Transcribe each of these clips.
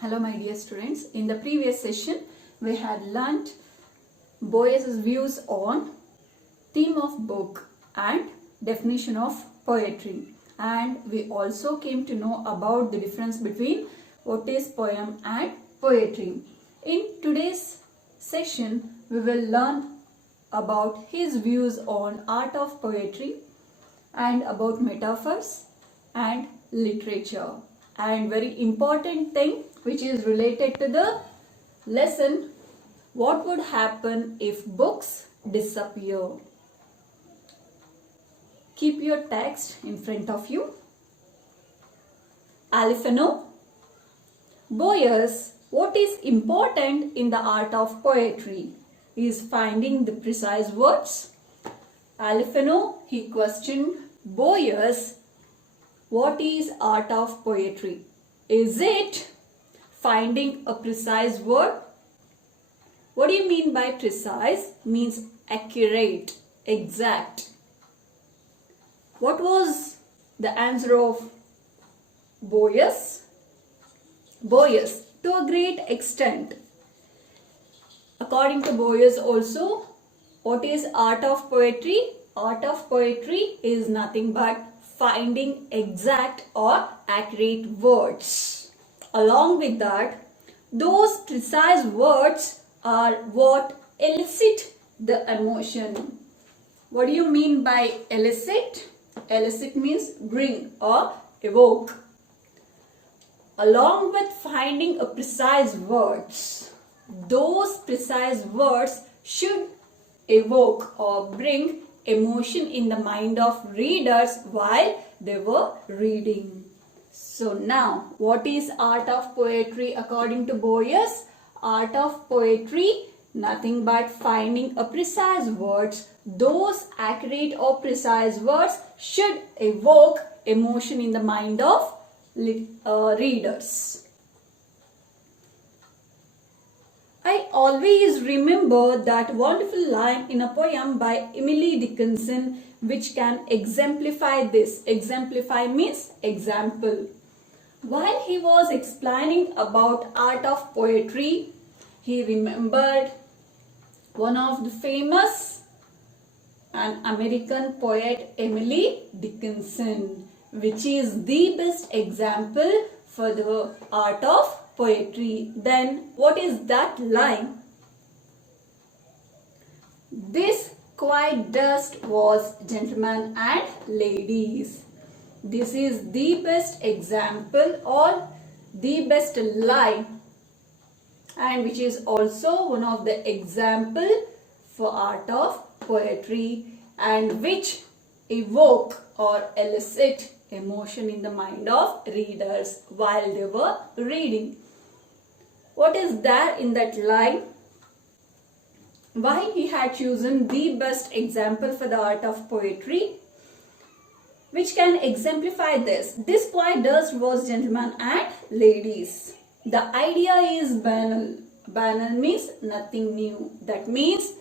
Hello my dear students, in the previous session we had learnt Boyce's views on theme of book and definition of poetry, and we also came to know about the difference between what is poem and poetry. In today's session we will learn about his views on art of poetry and about metaphors and literature, and very important thing which is related to the lesson, what would happen if books disappear. Keep your text in front of you. Alifano, Boyce, what is important in the art of poetry is finding the precise words. Alifano, he questioned Boyce, what is art of poetry? Is it finding a precise word? What do you mean by precise? Means accurate, exact. What was the answer of Boyce? Boyce, to a great extent. According to Boyce also, what is art of poetry? Art of poetry is nothing but finding exact or accurate words. Along with that, those precise words are what elicit the emotion. What do you mean by elicit? Elicit means bring or evoke. Along with finding a precise words, those precise words should evoke or bring emotion in the mind of readers while they were reading. So now, what is art of poetry according to Boyce? Art of poetry, nothing but finding a precise words. Those accurate or precise words should evoke emotion in the mind of readers. I always remember that wonderful line in a poem by Emily Dickinson which can exemplify this. Exemplify means example. While he was explaining about art of poetry, he remembered one of the famous and American poet Emily Dickinson, which is the best example for the art of poetry. Then what is that line? This quiet dust was gentlemen and ladies. This is the best example or the best line, and which is also one of the example for art of poetry, and which evoke or elicit emotion in the mind of readers while they were reading. What is there in that line? Why he had chosen the best example for the art of poetry, which can exemplify this. This quiet dust was gentlemen and ladies. The idea is banal. Banal means nothing new. That means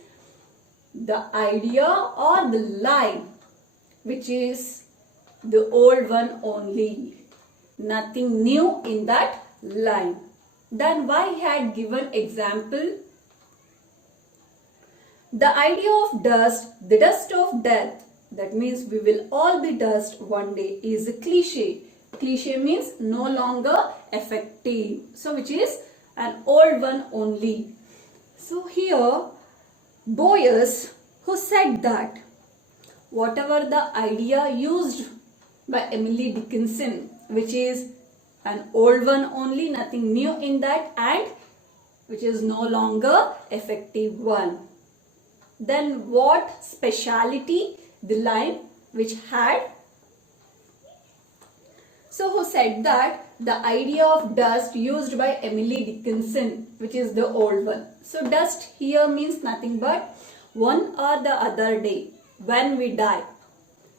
the idea or the line which is the old one only. Nothing new in that line. Then why he had given example? The idea of dust, the dust of death, that means we will all be dust one day, is a cliche. Cliche means no longer effective. So which is an old one only. So here Boyce, who said that whatever the idea used by Emily Dickinson, which is an old one only, nothing new in that, and which is no longer effective one. Then what speciality the line which had? So who said that the idea of dust used by Emily Dickinson, which is the old one. So dust here means nothing but one or the other day when we die,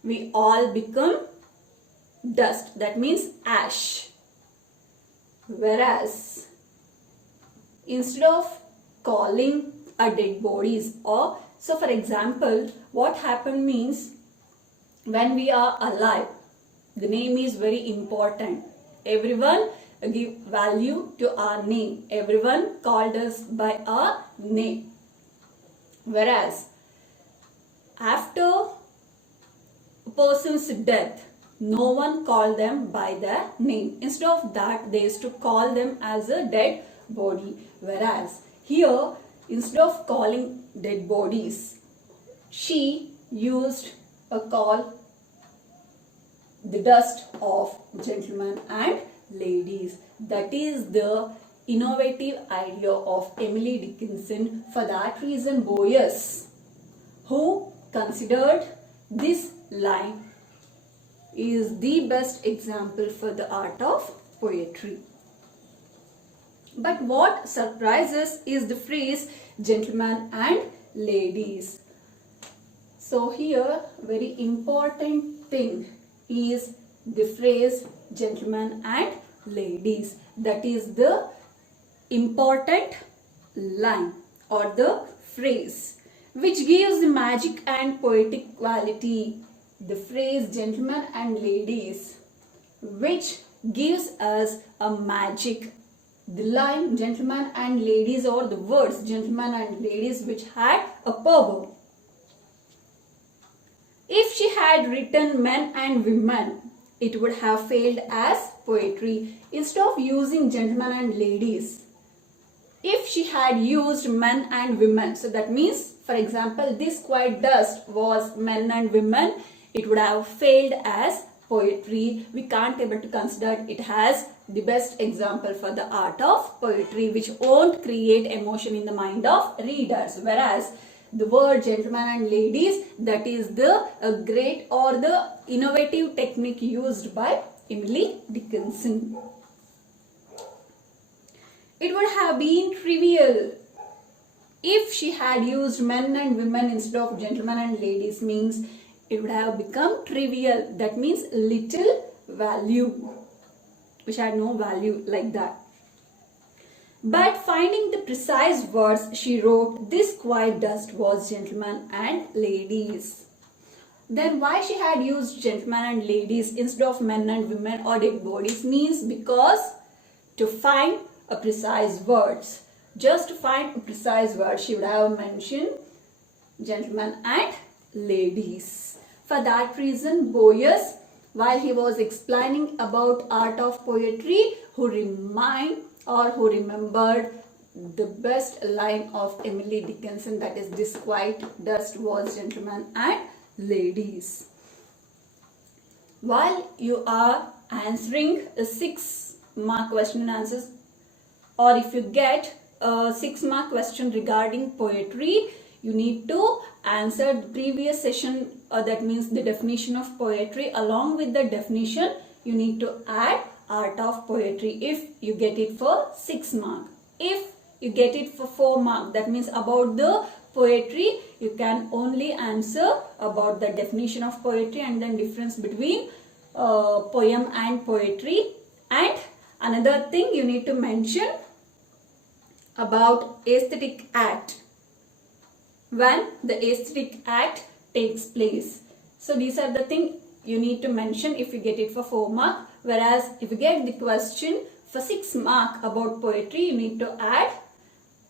we all become dust. That means ash. Whereas instead of calling a dead bodies, or so for example, what happened means when we are alive, the name is very important. Everyone give value to our name. Everyone called us by our name. Whereas after a person's death, no one called them by their name. Instead of that, they used to call them as a dead body. Whereas here, instead of calling dead bodies, she used a call the dust of gentlemen and ladies. That is the innovative idea of Emily Dickinson. For that reason, Boyce, who considered this line, is the best example for the art of poetry. But what surprises is the phrase gentlemen and ladies. So here, very important thing is the phrase gentlemen and ladies. That is the important line or the phrase which gives the magic and poetic quality. The phrase gentlemen and ladies, which gives us a magic. The line gentlemen and ladies, or the words gentlemen and ladies, which had a power. If she had written men and women, it would have failed as poetry. Instead of using gentlemen and ladies, if she had used men and women, so that means, for example, this quiet dust was men and women, it would have failed as poetry. We can't able to consider it as the best example for the art of poetry, which won't create emotion in the mind of readers. Whereas the word gentlemen and ladies, that is the great or the innovative technique used by Emily Dickinson. It would have been trivial if she had used men and women instead of gentlemen and ladies. Means it would have become trivial. That means little value, which had no value like that. But finding the precise words, she wrote, "This quiet dust was gentlemen and ladies." Then why she had used gentlemen and ladies instead of men and women or dead bodies? Means because to find a precise words. Just to find a precise word, she would have mentioned gentlemen and ladies. For that reason, Boyce, while he was explaining about art of poetry, who remembered the best line of Emily Dickinson, that is, "This quiet dust was gentlemen and ladies." While you are answering a 6-mark question and answers, or if you get a 6-mark question regarding poetry, you need to answer the previous session, that means the definition of poetry. Along with the definition, you need to add art of poetry if you get it for 6 marks. If you get it for 4 marks, that means about the poetry, you can only answer about the definition of poetry and then difference between poem and poetry. And another thing you need to mention about aesthetic act, when the aesthetic act takes place. So these are the things you need to mention if you get it for 4 marks. Whereas if you get the question for 6 marks about poetry, you need to add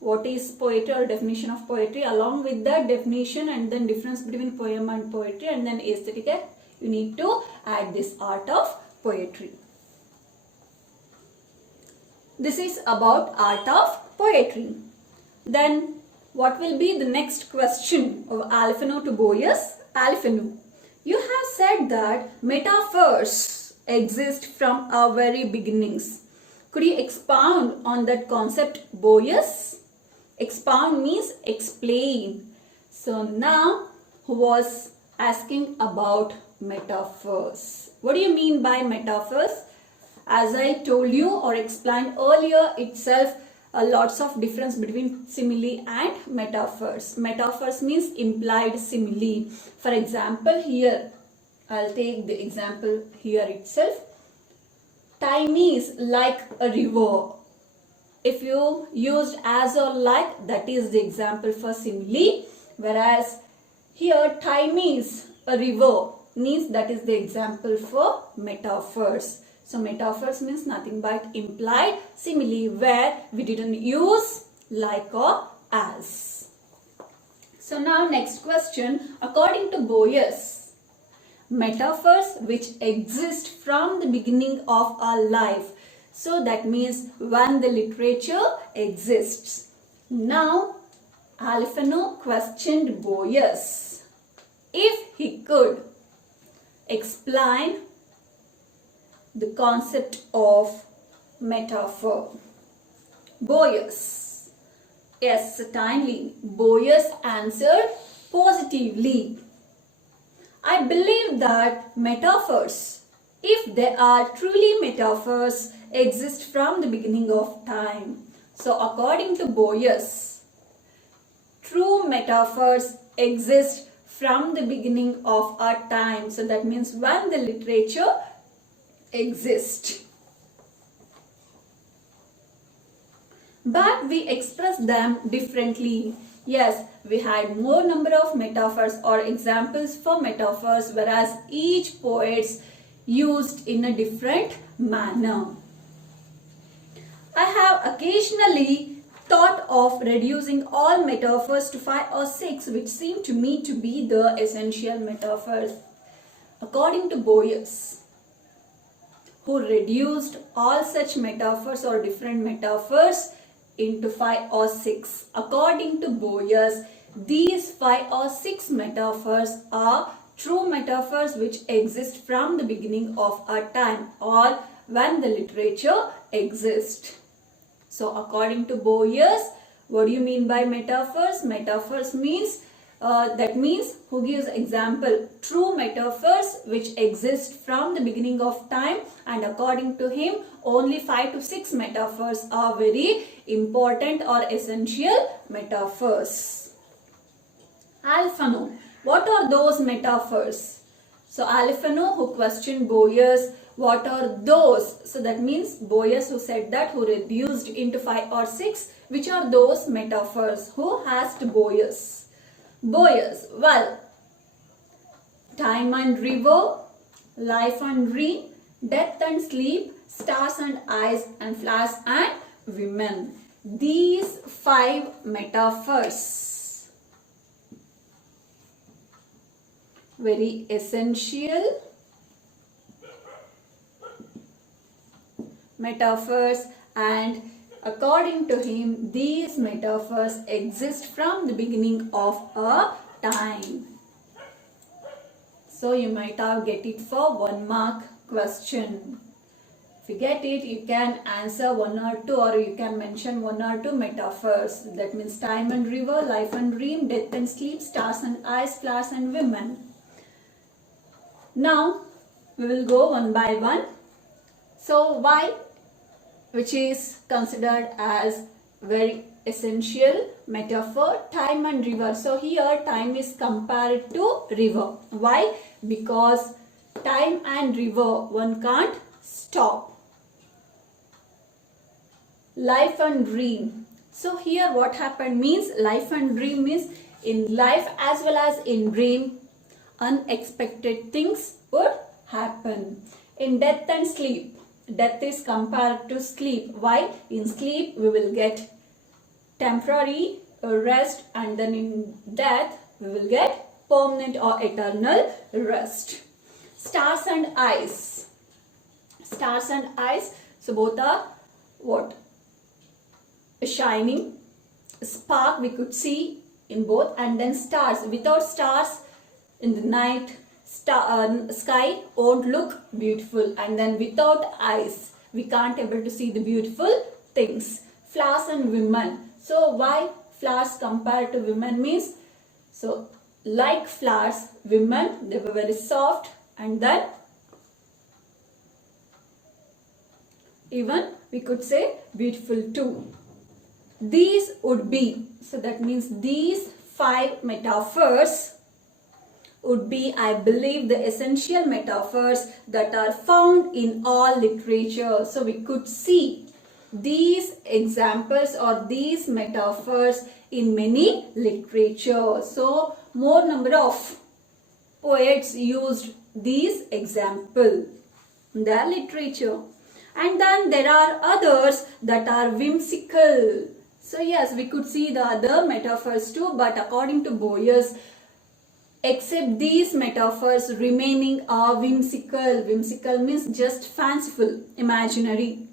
what is poetry or definition of poetry, along with the definition and then difference between poem and poetry, and then aesthetic act. You need to add this art of poetry. This is about art of poetry. Then what will be the next question of Alphino to Boyce? Alphino, you have said that metaphors exist from our very beginnings. Could you expound on that concept, Boyce? Expound means explain. So now who was asking about metaphors? What do you mean by metaphors? As I told you or explained earlier itself, lots of difference between simile and metaphors. Metaphors means implied simile. For example, here I'll take the example here itself. Time is like a river. If you used as or like, that is the example for simile. Whereas here time is a river means that is the example for metaphors. So metaphors means nothing but implied simile where we didn't use like or as. So now next question, according to Boyes, metaphors which exist from the beginning of our life. So that means when the literature exists. Now Alfano questioned Boyes if he could explain the concept of metaphor. Boyes, yes, certainly. Boyes answered positively. I believe that metaphors, if they are truly metaphors, exist from the beginning of time. So according to Boyes, true metaphors exist from the beginning of our time. So that means when the literature exists. But we express them differently. Yes, we had more number of metaphors or examples for metaphors, whereas each poet's used in a different manner. I have occasionally thought of reducing all metaphors to 5 or 6, which seem to me to be the essential metaphors. According to Boyes, who reduced all such metaphors or different metaphors into 5 or 6. According to Boyes, these 5 or 6 metaphors are true metaphors which exist from the beginning of our time or when the literature exists. So according to Boyes, what do you mean by metaphors? Metaphors means that means who gives example true metaphors which exist from the beginning of time, and according to him only 5 to 6 metaphors are very important or essential metaphors. Alfano, what are those metaphors? So Alfano, who questioned Boyes, what are those? So that means Boyes, who said that, who reduced into 5 or 6, which are those metaphors? Who asked Boyes? Boyes, well, time and river, life and dream, death and sleep, stars and eyes, and flowers and women. These 5 metaphors, very essential metaphors, and according to him, these metaphors exist from the beginning of a time. So you might have get it for 1 mark question. If you get it, you can answer 1 or 2, or you can mention 1 or 2 metaphors. That means time and river, life and dream, death and sleep, stars and eyes, flowers and women. Now we will go one by one. So why, which is considered as very essential metaphor, time and river. So here time is compared to river. Why? Because time and river, one can't stop. Life and dream. So here what happened means, life and dream means in life as well as in dream, unexpected things would happen. In death and sleep, death is compared to sleep. Why? In sleep we will get temporary rest, and then in death we will get permanent or eternal rest. Stars and eyes. Stars and eyes. So both are what? A shining spark we could see in both, and then stars. Without stars in the night, sky won't look beautiful, and then without eyes we can't able to see the beautiful things. Flowers and women. So why flowers compared to women means, so like flowers, women, they were very soft, and then even we could say beautiful too. These would be, so that means these 5 metaphors would be, I believe, the essential metaphors that are found in all literature. So we could see these examples or these metaphors in many literature. So more number of poets used these examples. their literature. And then there are others that are whimsical. So yes, we could see the other metaphors too, but according to Boyes, except these metaphors remaining are whimsical. Whimsical means just fanciful, imaginary.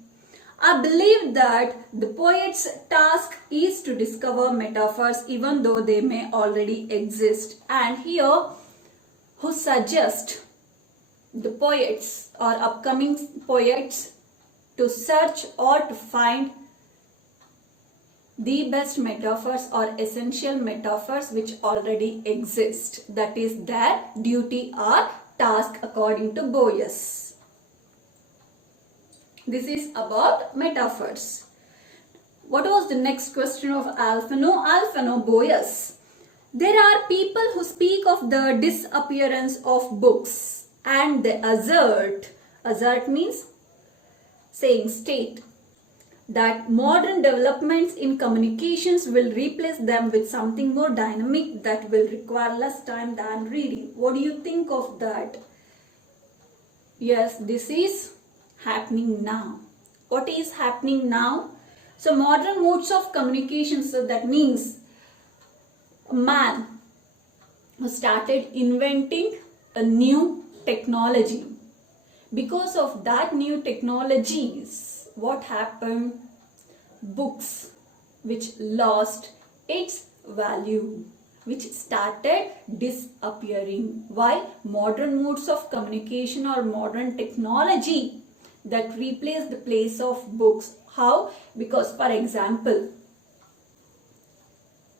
I believe that the poet's task is to discover metaphors even though they may already exist. And here, who suggest the poets or upcoming poets to search or to find the best metaphors or essential metaphors which already exist. That is their duty or task according to Boyes. This is about metaphors. What was the next question of Alphano Boyes? There are people who speak of the disappearance of books and they assert means saying, state, that modern developments in communications will replace them with something more dynamic that will require less time than reading. What do you think of that? Yes, this is happening now. What is happening now? So modern modes of communication, so that means a man who started inventing a new technology. Because of that new technologies, what happened? Books which lost its value, which started disappearing. Why? Modern modes of communication or modern technology that replaced the place of books. How? Because, for example,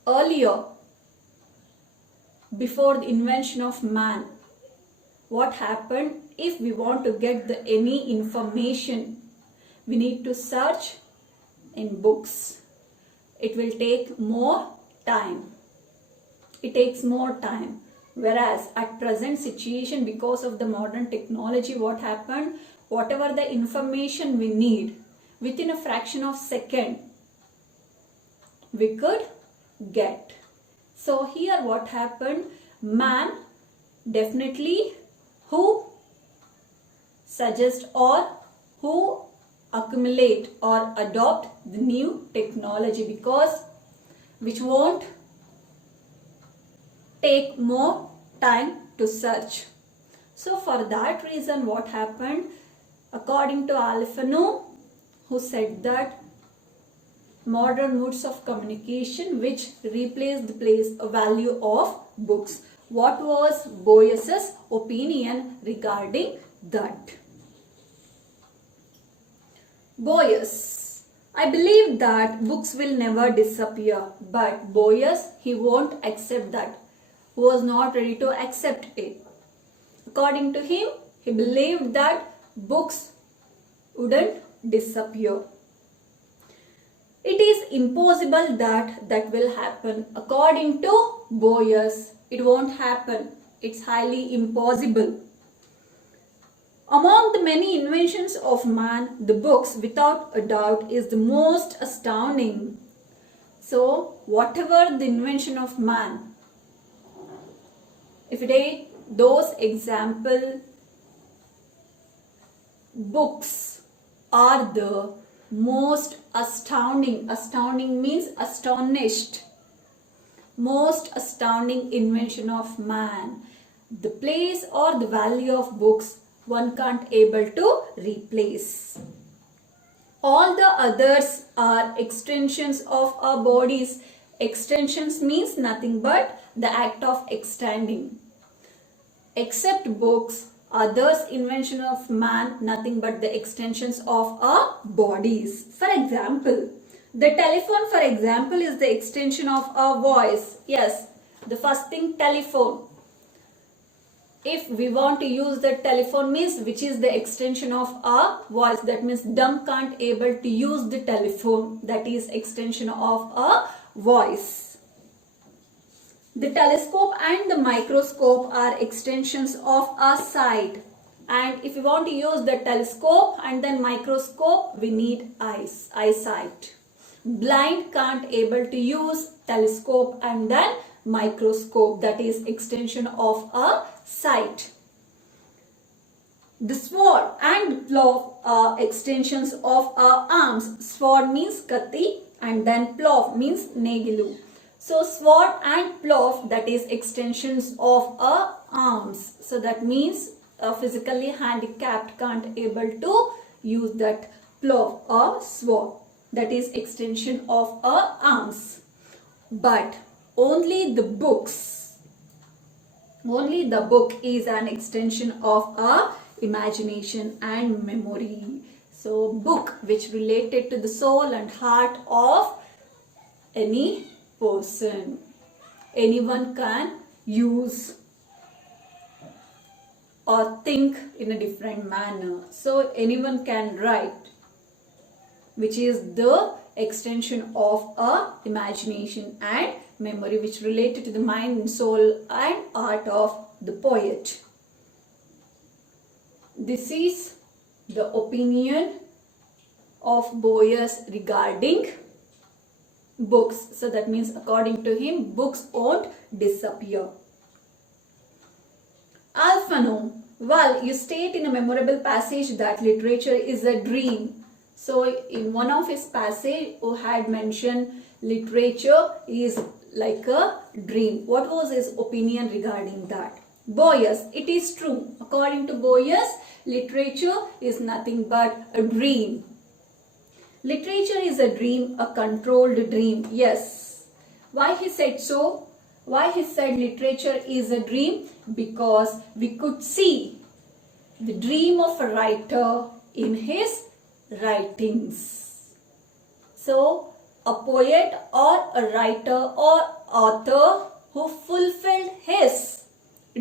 earlier, before the invention of man, what happened? If we want to get any information, we need to search in books. It will take more time. It takes more time. Whereas at present situation, because of the modern technology, what happened? Whatever the information we need, within a fraction of second, we could get. So here what happened? Man definitely who suggest or who accumulate or adopt the new technology, because which won't take more time to search. So for that reason what happened? According to Alphano, who said that modern modes of communication which replace the place value of books. What was Boyes's opinion regarding that? Boyes, I believe that books will never disappear, but Boyes, he won't accept that. He was not ready to accept it. According to him, he believed that books wouldn't disappear. It is impossible that that will happen. According to Boyes, it won't happen. It's highly impossible. Among the many inventions of man, the books without a doubt is the most astounding. So, whatever the invention of man, if we take those examples, books are the most astounding. Astounding means astonished. Most astounding invention of man. The place or the value of books one can't able to replace. All the others are extensions of our bodies. Extensions means nothing but the act of extending. Except books, others invention of man, nothing but the extensions of our bodies. For example, the telephone, for example, is the extension of our voice. Yes, the first thing, telephone. If we want to use the telephone means which is the extension of our voice. That means dumb can't able to use the telephone. That is extension of our voice. The telescope and the microscope are extensions of our sight. And if we want to use the telescope and then microscope, we need eyesight. Blind can't able to use telescope and then microscope. That is extension of our sight. The sword and plough are extensions of our arms. Sword means kati and then plough means negilu. So sword and plough, that is extensions of our arms. So that means a physically handicapped can't able to use that plough or sword. That is extension of our arms. But only the book is an extension of our imagination and memory. So book which related to the soul and heart of any person. Anyone can use or think in a different manner. So anyone can write, which is the extension of our imagination and memory, which related to the mind and soul and art of the poet. This is the opinion of Boyce regarding books. So that means according to him, books won't disappear. Alfano, well, you state in a memorable passage that literature is a dream. So in one of his passage, who had mentioned literature is like a dream. What was his opinion regarding that? Boyce, it is true. According to Boyce, literature is nothing but a dream. Literature is a dream, a controlled dream. Yes. Why he said so? Why he said literature is a dream? Because we could see the dream of a writer in his writings. So, a poet or a writer or author who fulfilled his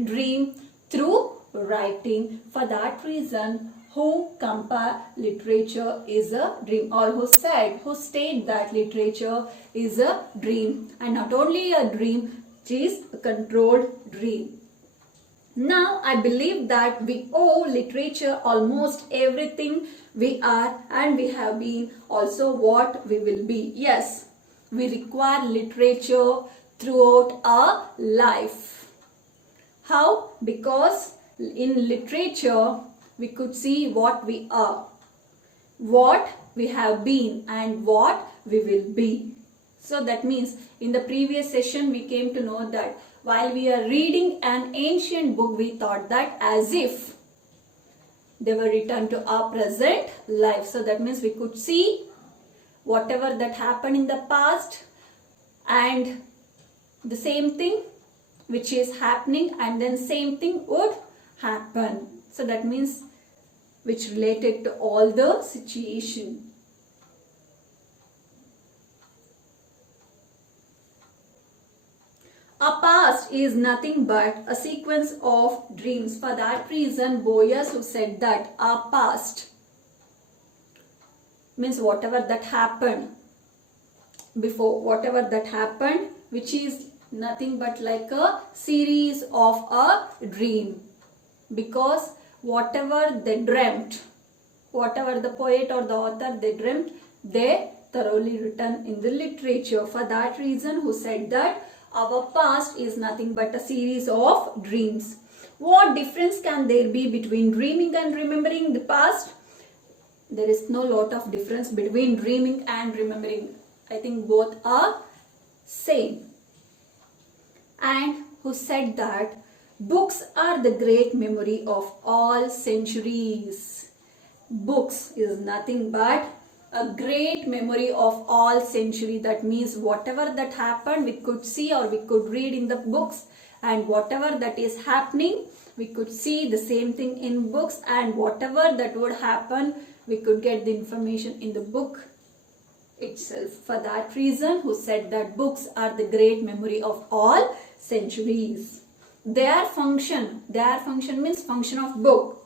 dream through writing. For that reason, who compare literature is a dream, or who state that literature is a dream, and not only a dream, it is a controlled dream. Now I believe that we owe literature almost everything we are and we have been, also what we will be. Yes, we require literature throughout our life. How? Because in literature we could see what we are, what we have been and what we will be. So that means in the previous session we came to know that while we are reading an ancient book, we thought that as if they were written to our present life. So that means we could see whatever that happened in the past and the same thing which is happening, and then same thing would happen. So that means which related to all the situation. Our past is nothing but a sequence of dreams. For that reason, Boyce who said that our past means whatever that happened before, whatever that happened, which is nothing but like a series of a dream. Because whatever they dreamt, whatever the poet or the author they dreamt, they thoroughly written in the literature. For that reason, who said that our past is nothing but a series of dreams. What difference can there be between dreaming and remembering the past? There is no lot of difference between dreaming and remembering. I think both are same. And who said that books are the great memory of all centuries. Books is nothing but a great memory of all century. That means whatever that happened we could see or we could read in the books, and whatever that is happening we could see the same thing in books, and whatever that would happen we could get the information in the book itself. For that reason, who said that books are the great memory of all centuries. Their function means function of book,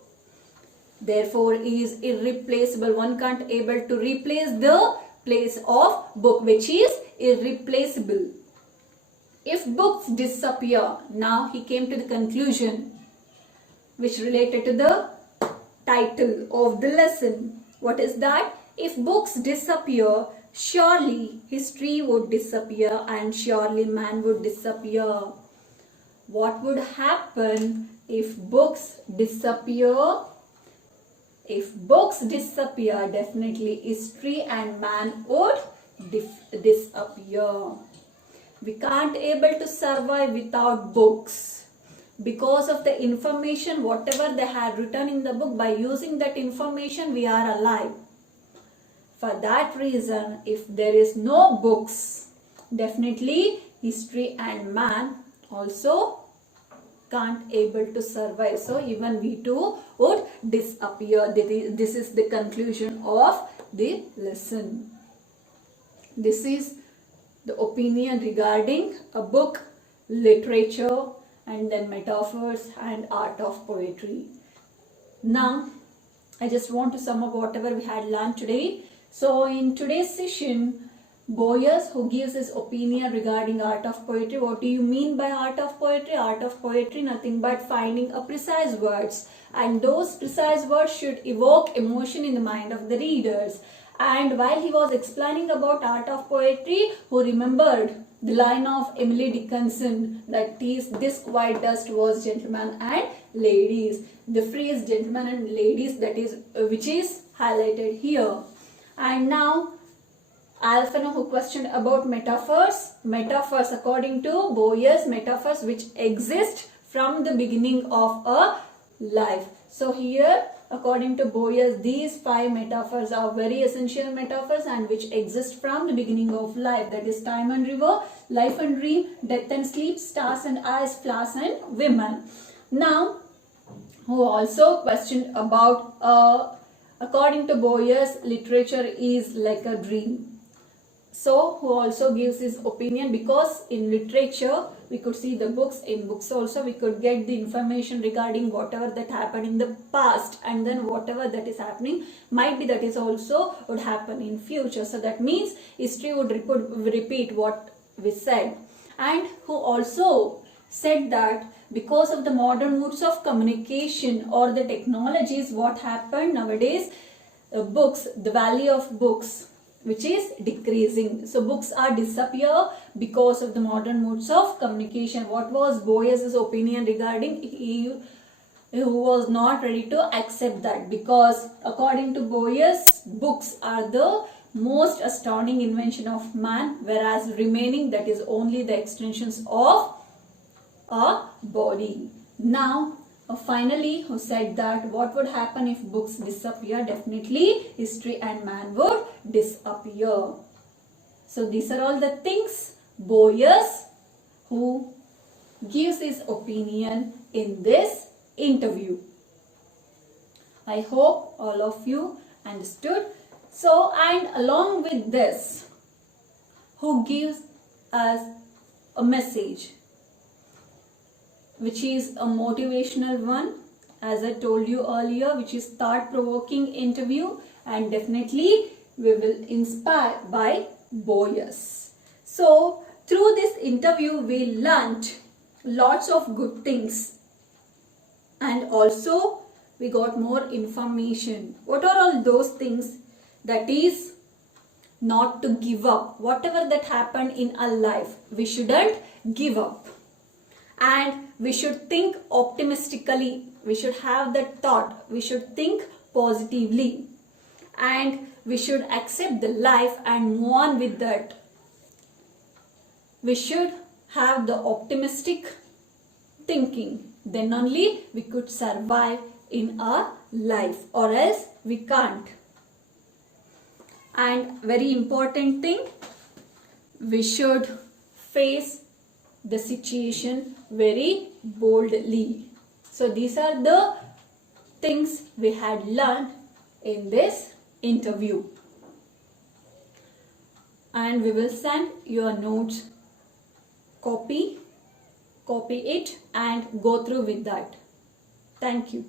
therefore is irreplaceable. One can't able to replace the place of book, which is irreplaceable. If books disappear, now he came to the conclusion which related to the title of the lesson. What is that? If books disappear, surely history would disappear and surely man would disappear. What would happen if books disappear? if books disappear, definitely history and man would disappear. We can't able to survive without books. Because of the information, whatever they had written in the book, by using that information, we are alive. For that reason, if there is no books, definitely history and man also can't able to survive. So even we too would disappear. This is the conclusion of the lesson. This is the opinion regarding a book, literature, and then metaphors and art of poetry. Now, I just want to sum up whatever we had learned today. So in today's session, Boyes, who gives his opinion regarding art of poetry. What do you mean by art of poetry? Art of poetry, nothing but finding a precise words, and those precise words should evoke emotion in the mind of the readers. And while he was explaining about art of poetry, who remembered the line of Emily Dickinson, that is, this white dust was gentlemen and ladies. The phrase gentlemen and ladies, that is which is highlighted here. And now Alphano, who questioned about metaphors. Metaphors, according to Boyes, metaphors which exist from the beginning of a life. So here, according to Boyes, these 5 metaphors are very essential metaphors and which exist from the beginning of life. That is time and river, life and dream, death and sleep, stars and eyes, flowers and women. Now, who also questioned about, according to Boyes, literature is like a dream. So, who also gives his opinion, because in literature we could see the books, in books also we could get the information regarding whatever that happened in the past, and then whatever that is happening might be that is also would happen in future. So that means history would repeat what we said. And who also said that because of the modern modes of communication or the technologies, what happened nowadays, books, the value of books, which is decreasing. So books are disappear because of the modern modes of communication. What was Boyes' opinion regarding? He was not ready to accept that, because according to Boyes, books are the most astounding invention of man, whereas remaining, that is only the extensions of a body. Now, finally, who said that what would happen if books disappear? Definitely history and man would disappear. So these are all the things Boyes, who gives his opinion in this interview. I hope all of you understood. So, and along with this, who gives us a message, which is a motivational one, as I told you earlier, which is thought-provoking interview, and definitely we will inspire by Boyes. So through this interview we learnt lots of good things, and also we got more information. What are all those things? That is, not to give up. Whatever that happened in our life, we shouldn't give up. And we should think optimistically. We should have that thought. We should think positively. And we should accept the life and move on with that. We should have the optimistic thinking. Then only we could survive in our life, or else we can't. And very important thing, we should face the situation very boldly. So these are the things we had learned in this interview. And we will send your notes, copy it and go through with that. Thank you.